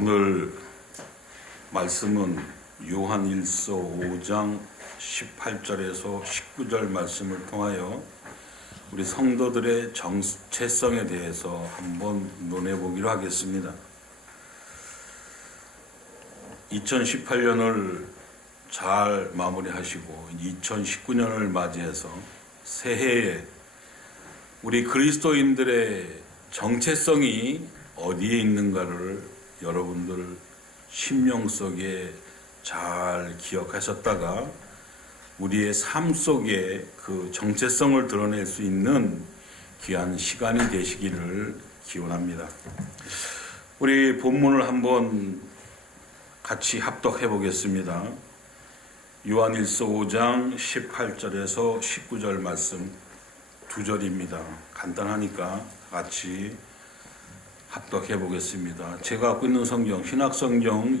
오늘 말씀은 요한일서 5장 18절에서 19절 말씀을 통하여 우리 성도들의 정체성에 대해서 한번 논해보기로 하겠습니다. 2018년을 잘 마무리하시고 2019년을 맞이해서 새해에 우리 그리스도인들의 정체성이 어디에 있는가를 여러분들 심령 속에 잘 기억하셨다가 우리의 삶 속에 그 정체성을 드러낼 수 있는 귀한 시간이 되시기를 기원합니다. 우리 본문을 한번 같이 합독해 보겠습니다. 요한일서 5장 18절에서 19절 말씀 두 절입니다. 간단하니까 같이 합독해 보겠습니다. 제가 갖고 있는 성경, 신약성경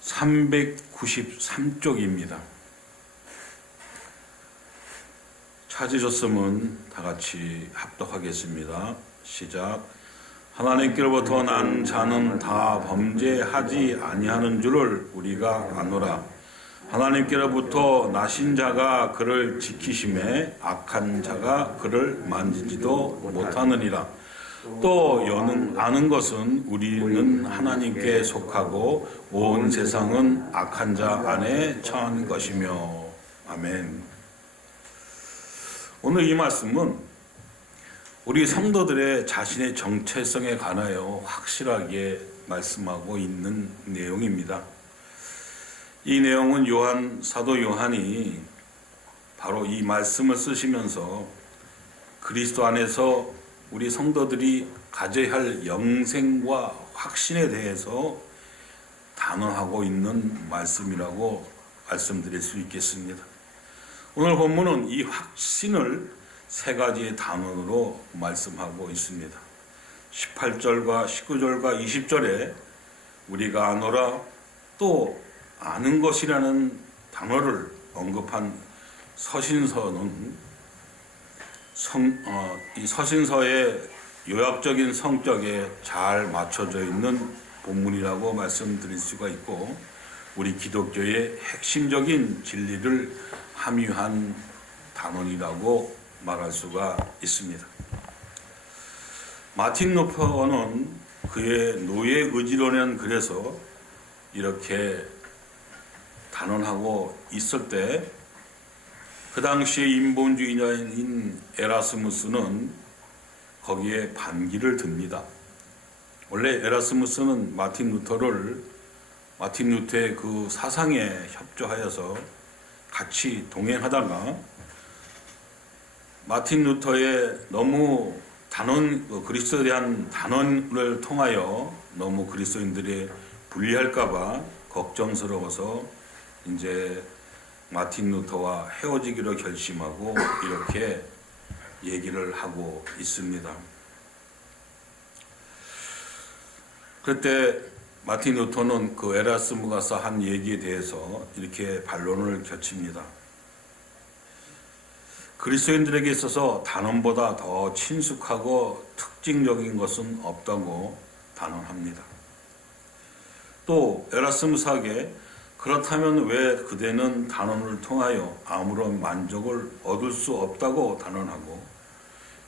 393쪽입니다. 찾으셨으면 다 같이 합독하겠습니다. 시작. 하나님께로부터 난 자는 다 범죄하지 아니하는 줄을 우리가 아노라. 하나님께로부터 나신 자가 그를 지키심에 악한 자가 그를 만지지도 못하느니라. 또 여는 아는 것은 우리는 하나님께 속하고 온 세상은 악한 자 안에 처한 것이며. 아멘. 오늘 이 말씀은 우리 성도들의 자신의 정체성에 관하여 확실하게 말씀하고 있는 내용입니다. 이 내용은 사도 요한이 바로 이 말씀을 쓰시면서 그리스도 안에서 우리 성도들이 가져야 할 영생과 확신에 대해서 단언하고 있는 말씀이라고 말씀드릴 수 있겠습니다. 오늘 본문은 이 확신을 세 가지의 단언으로 말씀하고 있습니다. 18절과 19절과 20절에 우리가 아노라 또 아는 것이라는 단어를 언급한 서신서는 이 서신서의 요약적인 성격에 잘 맞춰져 있는 본문이라고 말씀드릴 수가 있고 우리 기독교의 핵심적인 진리를 함유한 단원이라고 말할 수가 있습니다. 마틴 루터는 그의 노예 의지론은 그래서 이렇게 단언하고 있을 때 그 당시에 인본주의자인 에라스무스는 거기에 반기를 듭니다. 원래 에라스무스는 마틴 루터의 그 사상에 협조하여서 같이 동행하다가 마틴 루터의 너무 그리스도에 대한 단언을 통하여 너무 그리스도인들이 불리할까봐 걱정스러워서 이제 마틴 루터와 헤어지기로 결심하고 이렇게 얘기를 하고 있습니다. 그때 마틴 루터는 그 에라스무가서 한 얘기에 대해서 이렇게 반론을 겹칩니다. 그리스도인들에게 있어서 단언보다 더 친숙하고 특징적인 것은 없다고 단언합니다. 또 에라스무스에게 그렇다면 왜 그대는 단언을 통하여 아무런 만족을 얻을 수 없다고 단언하고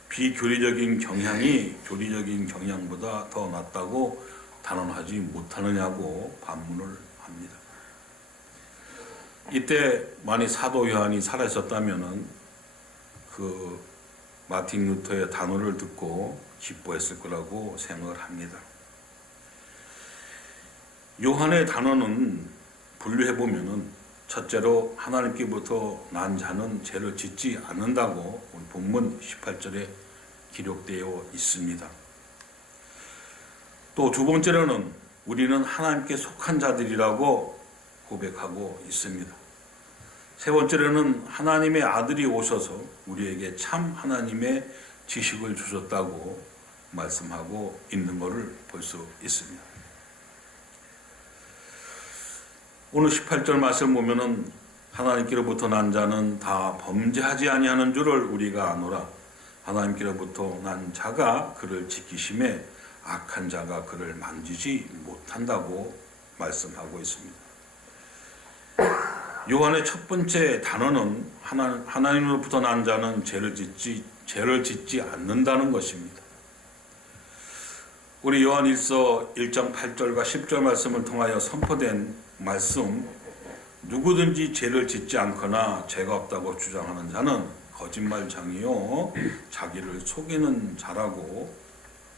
비교리적인 경향이 교리적인 경향보다 더 낫다고 단언하지 못하느냐고 반문을 합니다. 이때 만약 사도 요한이 살아있었다면 그 마틴 루터의 단언을 듣고 기뻐했을 거라고 생각을 합니다. 요한의 단언은 분류해보면은 첫째로 하나님께부터 난 자는 죄를 짓지 않는다고 본문 18절에 기록되어 있습니다. 또 두 번째로는 우리는 하나님께 속한 자들이라고 고백하고 있습니다. 세 번째로는 하나님의 아들이 오셔서 우리에게 참 하나님의 지식을 주셨다고 말씀하고 있는 것을 볼 수 있습니다. 오늘 18절 말씀 보면은 하나님께로부터 난 자는 다 범죄하지 아니하는 줄을 우리가 아노라. 하나님께로부터 난 자가 그를 지키심에 악한 자가 그를 만지지 못한다고 말씀하고 있습니다. 요한의 첫 번째 단어는 하나님으로부터 난 자는 죄를 짓지 않는다는 것입니다. 우리 요한 1서 1장 8절과 10절 말씀을 통하여 선포된 말씀, 누구든지 죄를 짓지 않거나 죄가 없다고 주장하는 자는 거짓말장이요 자기를 속이는 자라고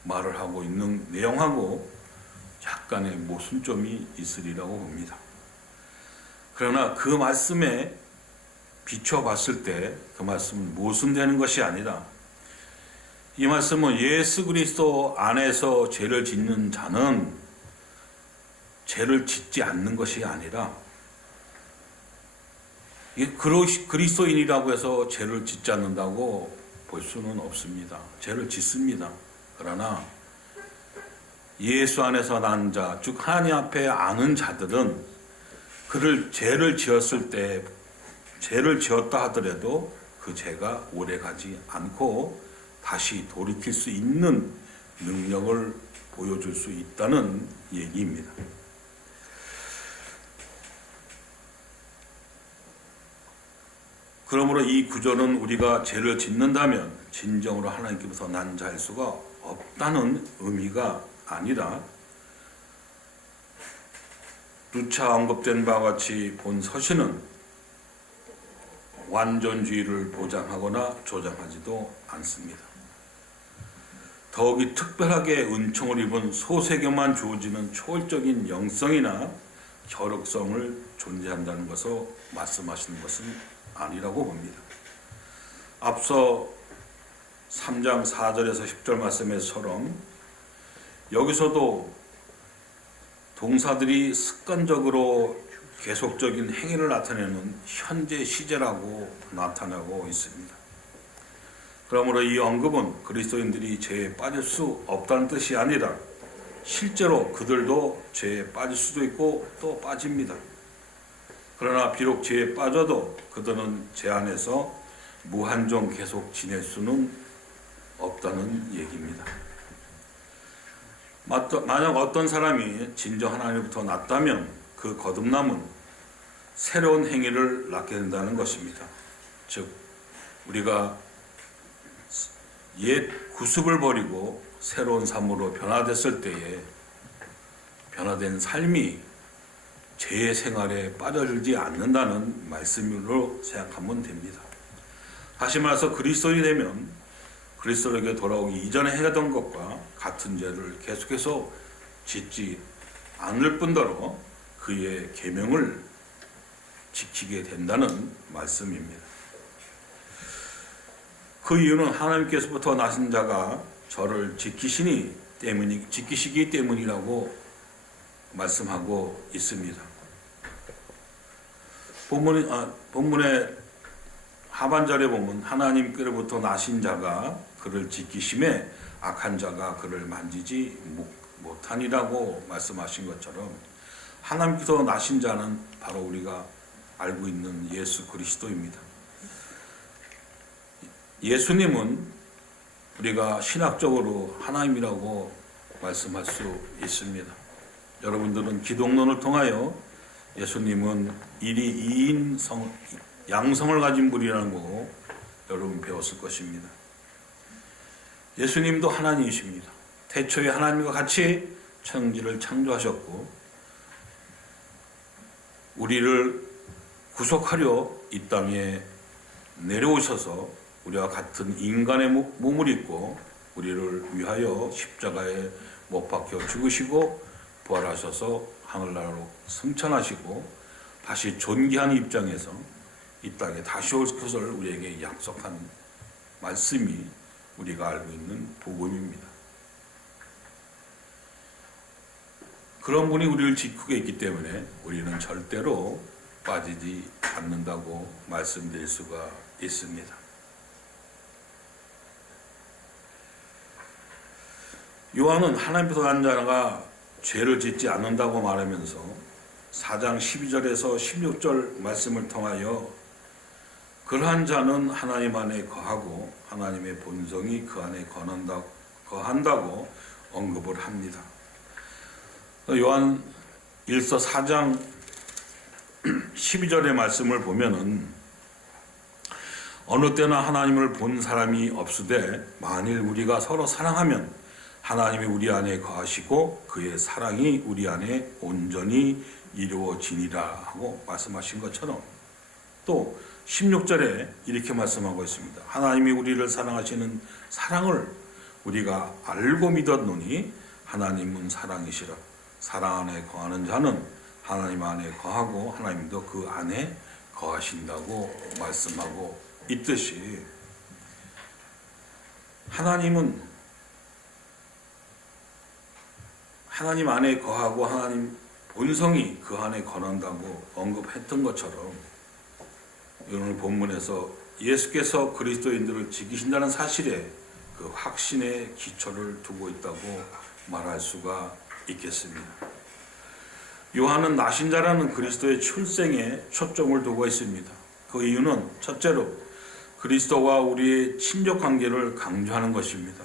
말을 하고 있는 내용하고 약간의 모순점이 있으리라고 봅니다. 그러나 그 말씀에 비춰봤을 때 그 말씀은 모순되는 것이 아니라, 이 말씀은 예수 그리스도 안에서 죄를 짓는 자는 죄를 짓지 않는 것이 아니라, 그리스도인이라고 해서 죄를 짓지 않는다고 볼 수는 없습니다. 죄를 짓습니다. 그러나 예수 안에서 난 자, 즉 하나님 앞에 아는 자들은 그를 죄를 지었을 때, 죄를 지었다 하더라도 그 죄가 오래가지 않고 다시 돌이킬 수 있는 능력을 보여줄 수 있다는 얘기입니다. 그러므로 이 구절은 우리가 죄를 짓는다면 진정으로 하나님께로부터 난 자일 수가 없다는 의미가 아니라, 누차 언급된 바와 같이 본 서신은 완전주의를 보장하거나 조장하지도 않습니다. 더욱이 특별하게 은총을 입은 소세계만 주어지는 초월적인 영성이나 혈육성을 존재한다는 것을 말씀하시는 것은 아니라고 봅니다. 앞서 3장 4절에서 10절 말씀에서처럼 여기서도 동사들이 습관적으로 계속적인 행위를 나타내는 현재 시제라고 나타나고 있습니다. 그러므로 이 언급은 그리스도인들이 죄에 빠질 수 없다는 뜻이 아니라 실제로 그들도 죄에 빠질 수도 있고 또 빠집니다. 그러나 비록 죄에 빠져도 그들은 죄 안에서 무한정 계속 지낼 수는 없다는 얘기입니다. 만약 어떤 사람이 진정 하나님부터 났다면 그 거듭남은 새로운 행위를 낳게 된다는 것입니다. 즉 우리가 옛 구습을 버리고 새로운 삶으로 변화됐을 때에 변화된 삶이 죄의 생활에 빠져들지 않는다는 말씀으로 생각하면 됩니다. 다시 말해서 그리스도인이 되면 그리스도에게 돌아오기 이전에 행하던 것과 같은 죄를 계속해서 짓지 않을 뿐더러 그의 계명을 지키게 된다는 말씀입니다. 그 이유는 하나님께서부터 나신 자가 저를 지키시기 때문이라고 말씀하고 있습니다. 본문의 하반절에 보면 하나님께로부터 나신 자가 그를 지키심에 악한 자가 그를 만지지 못하니라고 말씀하신 것처럼 하나님께서 나신 자는 바로 우리가 알고 있는 예수 그리스도입니다. 예수님은 우리가 신학적으로 하나님이라고 말씀할 수 있습니다. 여러분들은 기독론을 통하여 예수님은 일이 2인 양성을 가진 분이라는 거 여러분 배웠을 것입니다. 예수님도 하나님이십니다. 태초에 하나님과 같이 천지를 창조하셨고 우리를 구속하려 이 땅에 내려오셔서 우리와 같은 인간의 몸을 입고 우리를 위하여 십자가에 못 박혀 죽으시고 부활하셔서 하늘나라로 승천하시고 다시 존귀한 입장에서 이 땅에 다시 올 것을 우리에게 약속한 말씀이 우리가 알고 있는 복음입니다. 그런 분이 우리를 지키고 있기 때문에 우리는 절대로 빠지지 않는다고 말씀드릴 수가 있습니다. 요한은 하나님께서 난 자가 죄를 짓지 않는다고 말하면서 4장 12절에서 16절 말씀을 통하여 그러한 자는 하나님 안에 거하고 하나님의 본성이 그 안에 거한다고 언급을 합니다. 요한 1서 4장 12절의 말씀을 보면은 어느 때나 하나님을 본 사람이 없으되 만일 우리가 서로 사랑하면 하나님이 우리 안에 거하시고 그의 사랑이 우리 안에 온전히 이루어지니라 하고 말씀하신 것처럼 또 16절에 이렇게 말씀하고 있습니다. 하나님이 우리를 사랑하시는 사랑을 우리가 알고 믿었노니 하나님은 사랑이시라. 사랑 안에 거하는 자는 하나님 안에 거하고 하나님도 그 안에 거하신다고 말씀하고 있듯이 하나님은 하나님 안에 거하고 하나님 본성이 그 안에 거한다고 언급했던 것처럼 오늘 본문에서 예수께서 그리스도인들을 지키신다는 사실에 그 확신의 기초를 두고 있다고 말할 수가 있겠습니다. 요한은 나신 자라는 그리스도의 출생에 초점을 두고 있습니다. 그 이유는 첫째로 그리스도와 우리의 친족 관계를 강조하는 것입니다.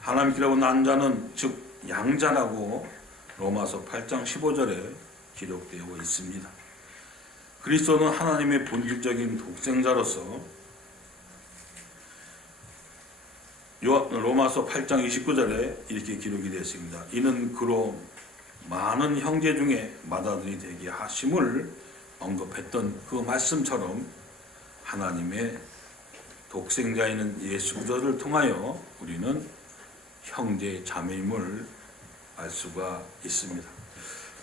하나님께로 난 자는 즉 양자라고 로마서 8장 15절에 기록되어 있습니다. 그리스도는 하나님의 본질적인 독생자로서 로마서 8장 29절에 이렇게 기록이 되어 있습니다. 이는 그로 많은 형제 중에 맏아들이 되게 하심을 언급했던 그 말씀처럼 하나님의 독생자인 예수 그리스도를 통하여 우리는 형제 자매임을 알 수가 있습니다.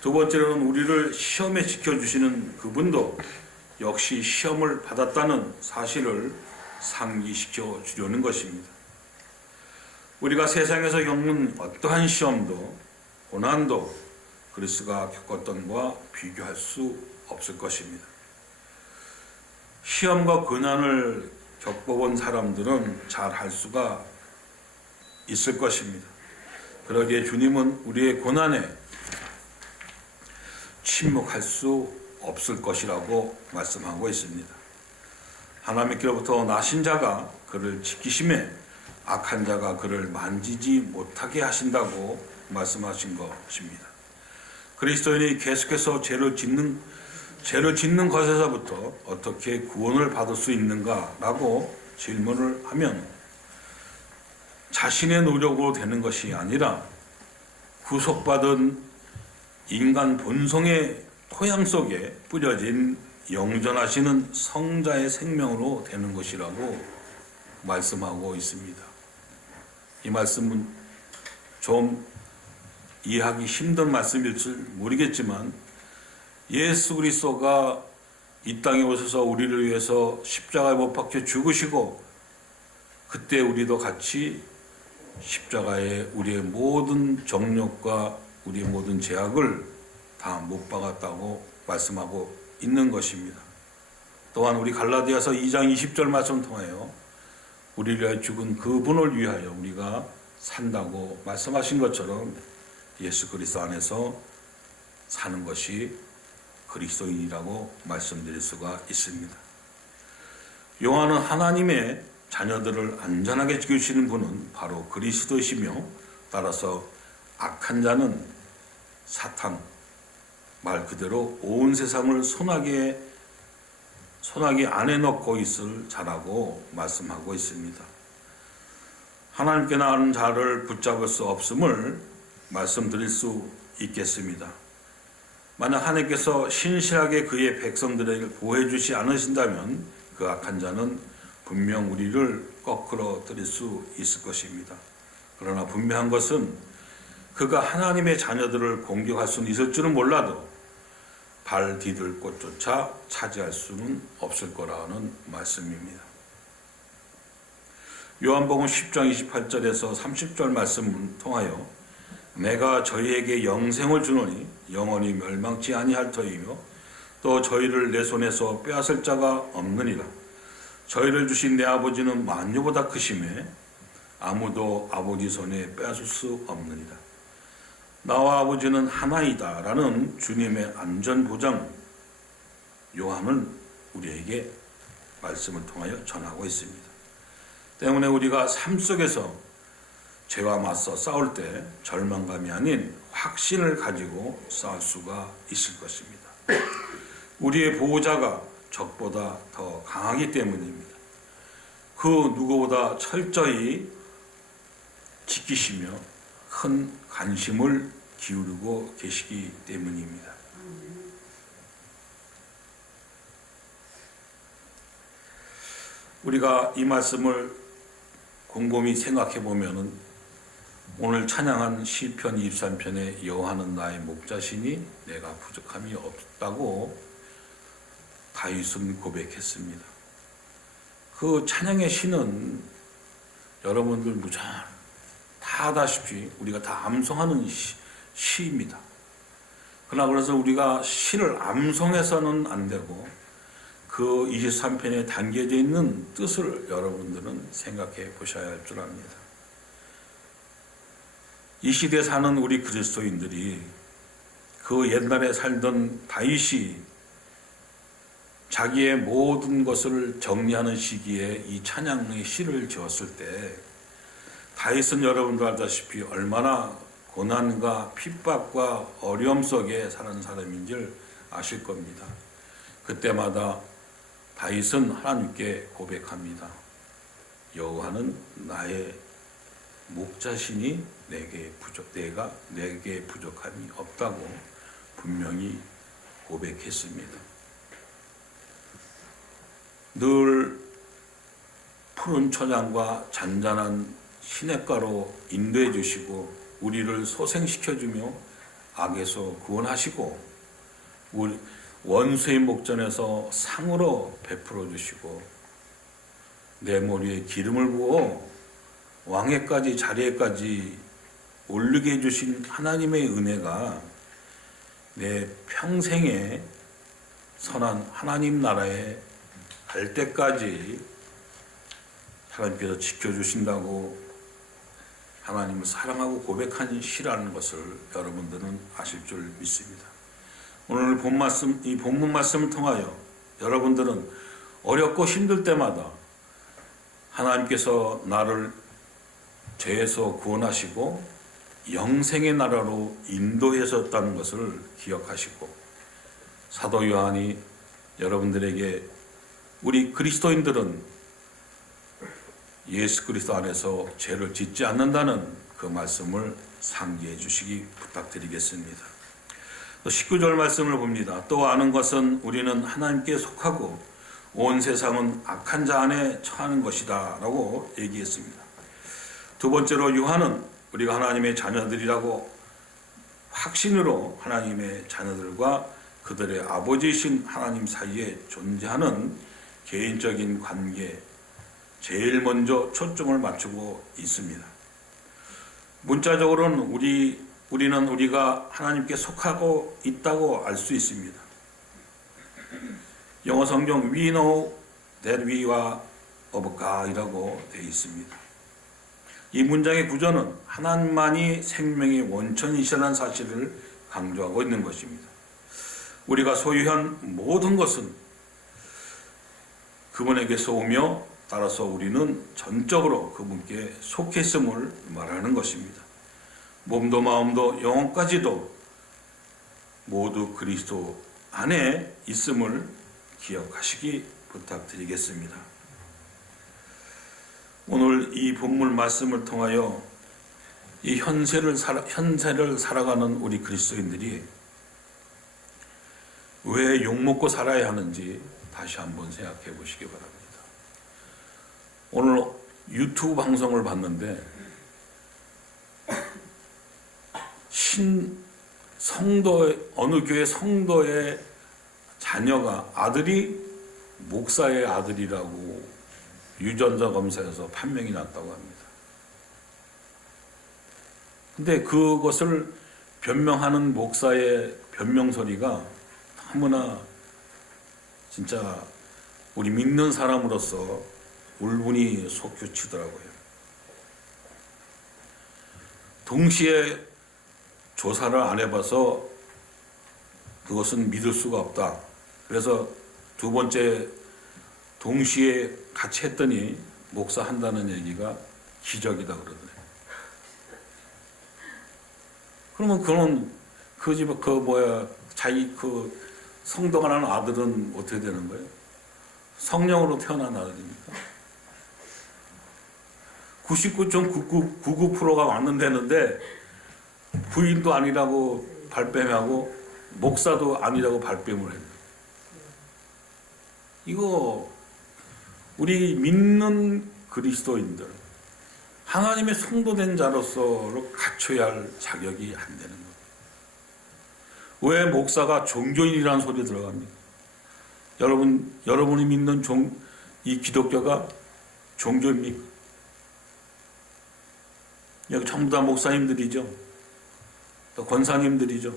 두 번째로는 우리를 시험에 지켜주시는 그분도 역시 시험을 받았다는 사실을 상기시켜 주려는 것입니다. 우리가 세상에서 겪는 어떠한 시험도 고난도 그리스도가 겪었던 것과 비교할 수 없을 것입니다. 시험과 고난을 겪어본 사람들은 잘 할 수가 있을 것입니다. 그러기에 주님은 우리의 고난에 침묵할 수 없을 것이라고 말씀하고 있습니다. 하나님께로부터 나신 자가 그를 지키심에 악한 자가 그를 만지지 못하게 하신다고 말씀하신 것입니다. 그리스도인이 계속해서 죄를 짓는 것에서부터 어떻게 구원을 받을 수 있는가라고 질문을 하면 자신의 노력으로 되는 것이 아니라 구속받은 인간 본성의 토양 속에 뿌려진 영존하시는 성자의 생명으로 되는 것이라고 말씀하고 있습니다. 이 말씀은 좀 이해하기 힘든 말씀일 줄 모르겠지만 예수 그리스도가 이 땅에 오셔서 우리를 위해서 십자가에 못 박혀 죽으시고 그때 우리도 같이 십자가에 우리의 모든 정욕과 우리의 모든 죄악을 다 못 박았다고 말씀하고 있는 것입니다. 또한 우리 갈라디아서 2장 20절 말씀을 통하여 우리를 위하여 죽은 그분을 위하여 우리가 산다고 말씀하신 것처럼 예수 그리스도 안에서 사는 것이 그리스도인이라고 말씀드릴 수가 있습니다. 요한은 하나님의 자녀들을 안전하게 지키시는 분은 바로 그리스도이시며 따라서 악한 자는 사탄, 말 그대로 온 세상을 손아귀 안에 넣고 있을 자라고 말씀하고 있습니다. 하나님께 나가는 자를 붙잡을 수 없음을 말씀드릴 수 있겠습니다. 만약 하나님께서 신실하게 그의 백성들에게 보호해 주지 않으신다면 그 악한 자는 분명 우리를 거꾸로 들일 수 있을 것입니다. 그러나 분명한 것은 그가 하나님의 자녀들을 공격할 수는 있을 줄은 몰라도 발 디딜 곳조차 차지할 수는 없을 거라는 말씀입니다. 요한복음 10장 28절에서 30절 말씀을 통하여 내가 저희에게 영생을 주노니 영원히 멸망치 아니할 터이며 또 저희를 내 손에서 빼앗을 자가 없느니라. 저희를 주신 내 아버지는 만유보다 크심에 아무도 아버지 손에 빼앗을 수 없느니라. 나와 아버지는 하나이다 라는 주님의 안전보장 요한은 우리에게 말씀을 통하여 전하고 있습니다. 때문에 우리가 삶 속에서 죄와 맞서 싸울 때 절망감이 아닌 확신을 가지고 싸울 수가 있을 것입니다. 우리의 보호자가 적보다 더 강하기 때문입니다. 그 누구보다 철저히 지키시며 큰 관심을 기울이고 계시기 때문입니다. 우리가 이 말씀을 곰곰이 생각해 보면은 오늘 찬양한 시편 23편에 여호와는 나의 목자시니 내가 부족함이 없다고 다윗은 고백했습니다. 그 찬양의 시는 여러분들 무장 다 아다시피 우리가 다 암송하는 시입니다. 그러나 그래서 우리가 시를 암송해서는 안 되고 그 23편에 담겨져 있는 뜻을 여러분들은 생각해 보셔야 할 줄 압니다. 이 시대에 사는 우리 그리스도인들이 그 옛날에 살던 다윗이 자기의 모든 것을 정리하는 시기에 이 찬양의 시를 지었을 때 다윗은 여러분도 알다시피 얼마나 고난과 핍박과 어려움 속에 사는 사람인 줄 아실 겁니다. 그때마다 다윗은 하나님께 고백합니다. 여호와는 나의 목자시니 내게 부족함이 없다고 분명히 고백했습니다. 늘 푸른 초장과 잔잔한 시냇가로 인도해 주시고 우리를 소생시켜 주며 악에서 구원하시고 원수의 목전에서 상으로 베풀어 주시고 내 머리에 기름을 부어 왕에까지 자리에까지 오르게 해주신 하나님의 은혜가 내 평생에 선한 하나님 나라에 갈 때까지 하나님께서 지켜주신다고 하나님을 사랑하고 고백한 시라는 것을 여러분들은 아실 줄 믿습니다. 오늘 이 본문 말씀을 통하여 여러분들은 어렵고 힘들 때마다 하나님께서 나를 죄에서 구원하시고 영생의 나라로 인도하셨다는 것을 기억하시고 사도 요한이 여러분들에게 우리 그리스도인들은 예수 그리스도 안에서 죄를 짓지 않는다는 그 말씀을 상기해 주시기 부탁드리겠습니다. 19절 말씀을 봅니다. 또 아는 것은 우리는 하나님께 속하고 온 세상은 악한 자 안에 처하는 것이다 라고 얘기했습니다. 두 번째로 요한은 우리가 하나님의 자녀들이라고 확신으로 하나님의 자녀들과 그들의 아버지이신 하나님 사이에 존재하는 개인적인 관계 제일 먼저 초점을 맞추고 있습니다. 문자적으로는 우리는 우리가 하나님께 속하고 있다고 알 수 있습니다. 영어 성경 We know that we are of God이라고 되어 있습니다. 이 문장의 구조는 하나님만이 생명의 원천이시라는 사실을 강조하고 있는 것입니다. 우리가 소유한 모든 것은 그분에게서 오며 따라서 우리는 전적으로 그분께 속했음을 말하는 것입니다. 몸도 마음도 영혼까지도 모두 그리스도 안에 있음을 기억하시기 부탁드리겠습니다. 오늘 이 본문 말씀을 통하여 이 현세를 살아가는 우리 그리스도인들이 왜 욕먹고 살아야 하는지 다시 한번 생각해 보시기 바랍니다. 오늘 유튜브 방송을 봤는데 어느 교회 성도의 자녀가 아들이 목사의 아들이라고 유전자 검사에서 판명이 났다고 합니다. 근데 그것을 변명하는 목사의 변명 소리가 너무나 진짜 우리 믿는 사람으로서 울분이 솟구치더라고요. 동시에 조사를 안 해봐서 그것은 믿을 수가 없다. 그래서 두 번째 동시에 같이 했더니 목사 한다는 얘기가 기적이다 그러더래요. 그러면 그는 그 집, 그 뭐야, 자기 그 성도가 나는 아들은 어떻게 되는 거예요? 성령으로 태어난 아들입니까? 99.9999%가 맞는다는데 부인도 아니라고 발뺌하고 목사도 아니라고 발뺌을 해요. 이거 우리 믿는 그리스도인들, 하나님의 성도된 자로서 갖춰야 할 자격이 안 되는 거예요. 왜 목사가 종교인이라는 소리 들어갑니까? 여러분이 믿는 이 기독교가 종교입니까? 여기 전부 다 목사님들이죠. 또 권사님들이죠.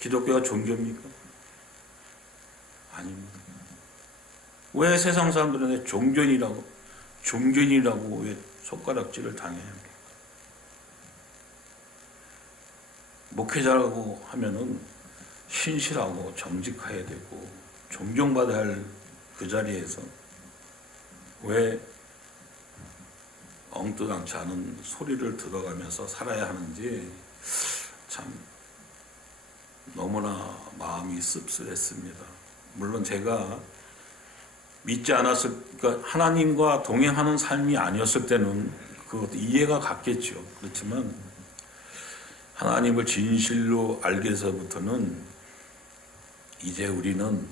기독교가 종교입니까? 아닙니다. 왜 세상 사람들은 종교인이라고 왜 손가락질을 당해야 합니까? 목회자라고 하면은 신실하고 정직해야 되고 존경받아야 할 그 자리에서 왜 엉뚱하지 않은 소리를 들어가면서 살아야 하는지 참 너무나 마음이 씁쓸했습니다. 물론 제가 믿지 않았을, 그러니까 하나님과 동행하는 삶이 아니었을 때는 그것도 이해가 갔겠죠. 그렇지만 하나님을 진실로 알게서부터는 이제 우리는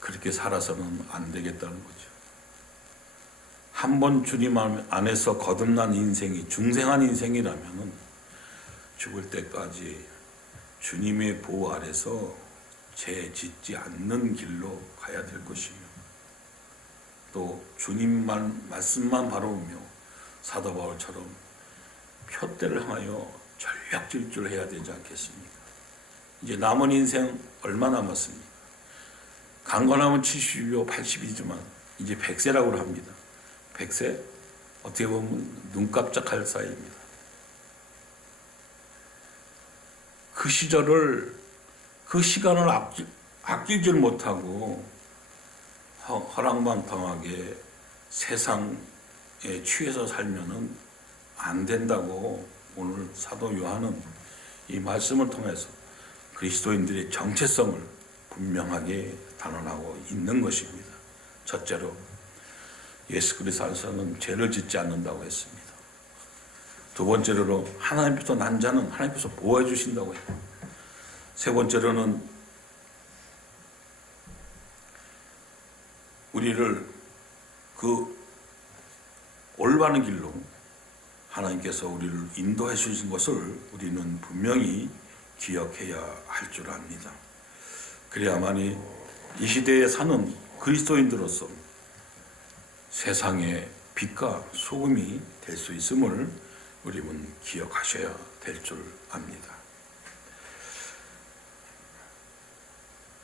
그렇게 살아서는 안 되겠다는 거죠. 한 번 주님 안에서 거듭난 인생이 중생한 인생이라면 죽을 때까지 주님의 보호 아래서 죄 짓지 않는 길로 가야 될 것이며 또 주님만 말씀만 바라보며 사도 바울처럼 표대를 향하여 전략질주를 해야 되지 않겠습니까? 이제 남은 인생 얼마 남았습니까? 강건하면 70이요 80이지만 이제 100세라고 합니다. 100세 어떻게 보면 눈 깜짝할 사이입니다. 그 시절을 그 시간을 아끼질 못하고 허랑방탕하게 세상에 취해서 살면은 안 된다고 오늘 사도 요한은 이 말씀을 통해서 그리스도인들의 정체성을 분명하게 단언하고 있는 것입니다. 첫째로 예수 그리스도 안에서는 죄를 짓지 않는다고 했습니다. 두 번째로 하나님께서 난 자는 하나님께서 보호해 주신다고 했고, 세 번째로는 우리를 그 올바른 길로 하나님께서 우리를 인도해 주신 것을 우리는 분명히 기억해야 할 줄 압니다. 그래야만이 이 시대에 사는 그리스도인들로서 세상의 빛과 소금이 될 수 있음을 우리는 기억하셔야 될 줄 압니다.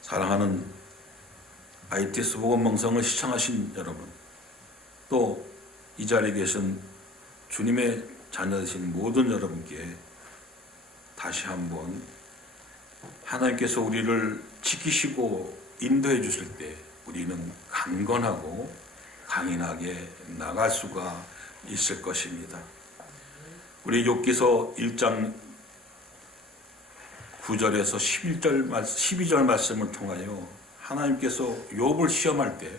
사랑하는 ITS 복음방송을 시청하신 여러분, 또 이 자리에 계신 주님의 자녀되신 모든 여러분께 다시 한번 하나님께서 우리를 지키시고 인도해 주실 때 우리는 강건하고 강인하게 나갈 수가 있을 것입니다. 우리 욥기서 1장 9절에서 12절 말씀을 통하여 하나님께서 욥을 시험할 때,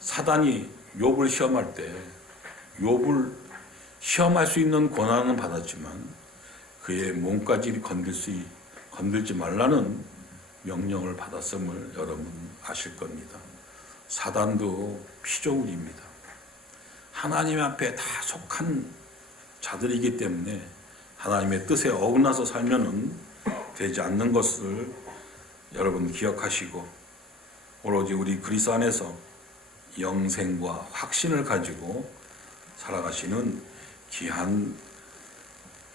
사단이 욥을 시험할 때 욥을 시험할 수 있는 권한은 받았지만 그의 몸까지 건들지 말라는 명령을 받았음을 여러분 아실 겁니다. 사단도 피조물입니다. 하나님 앞에 다 속한 자들이기 때문에 하나님의 뜻에 어긋나서 살면은 되지 않는 것을 여러분 기억하시고, 오로지 우리 그리스도 안에서 영생과 확신을 가지고 살아가시는 귀한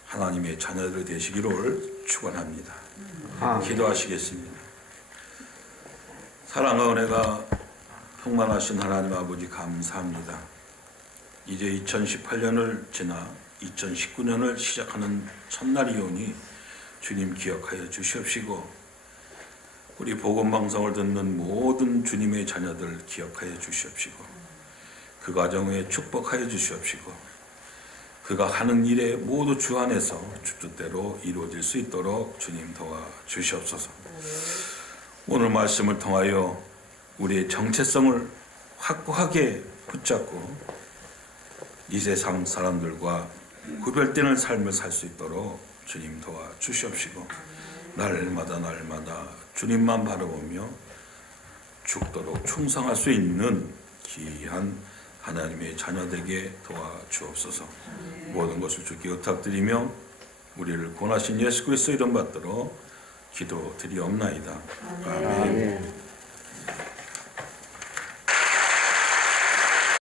하나님의 자녀들 되시기를 축원합니다. 기도하시겠습니다. 사랑과 은혜가 풍만하신 하나님 아버지 감사합니다. 이제 2018년을 지나 2019년을 시작하는 첫날이 오니 주님 기억하여 주시옵시고, 우리 복음방송을 듣는 모든 주님의 자녀들 기억하여 주시옵시고, 그 가정에 축복하여 주시옵시고, 그가 하는 일에 모두 주 안에서 주 뜻대로 이루어질 수 있도록 주님 도와주시옵소서. 오늘 말씀을 통하여 우리의 정체성을 확고하게 붙잡고 이 세상 사람들과 구별되는 삶을 살 수 있도록 주님 도와주시옵시고, 날마다 주님만 바라보며 죽도록 충성할 수 있는 귀한 하나님의 자녀되게 도와주옵소서. 모든 것을 주께 부탁드리며 우리를 구원하신 예수 그리스도 이름 받들어 기도드리옵나이다. 아멘.